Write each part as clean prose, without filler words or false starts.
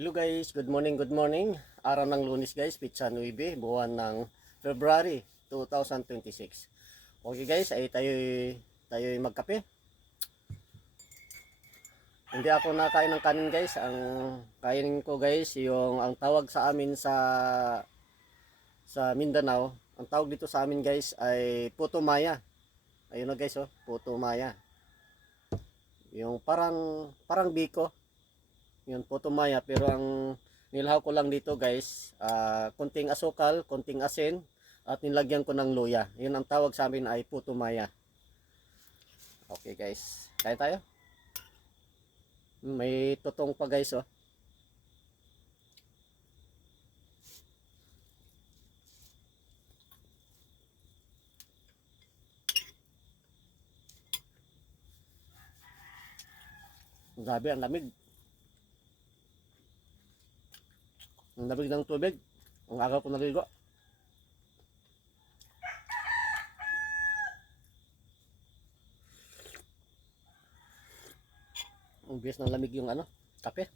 Hello guys, good morning, good morning. Araw ng Lunes guys, Pizza 9, buwan ng February 2026. Okay guys, ay tayo magkape. Hindi ako nakain ng kanin guys. Ang kainin ko guys, yung ang tawag sa amin sa Mindanao, ang tawag dito sa amin guys ay puto maya. Ayun na guys, oh, puto maya. Yung parang biko. Yun, puto maya, pero ang nilhaw ko lang dito guys, konting asukal, konting asin, at nilagyan ko ng luya. Yun ang tawag sa amin ay puto maya. Okay guys, kaya tayo. May tutong pa guys, oh. Grabe, ang lamig. Ang lamig ng tubig. Ang agaw ko naligo. Ang bilis ng lamig yung kape.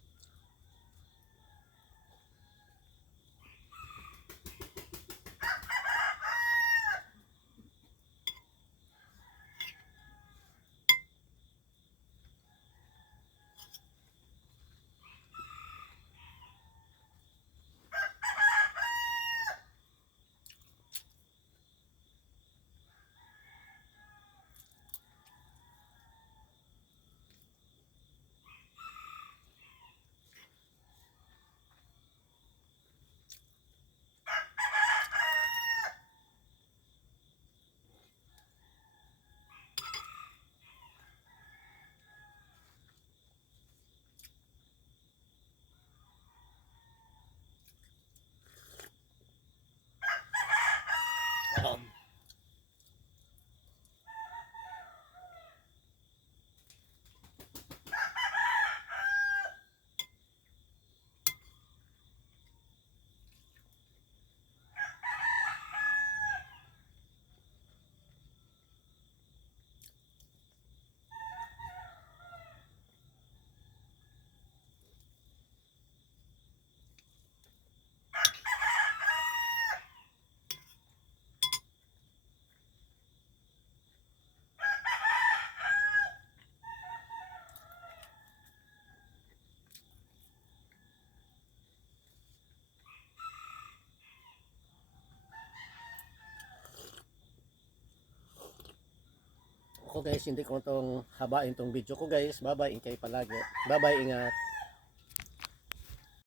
Ako guys, hindi ko itong habain itong video ko guys. Bye bye, kayo palagi. Bye bye, ingat.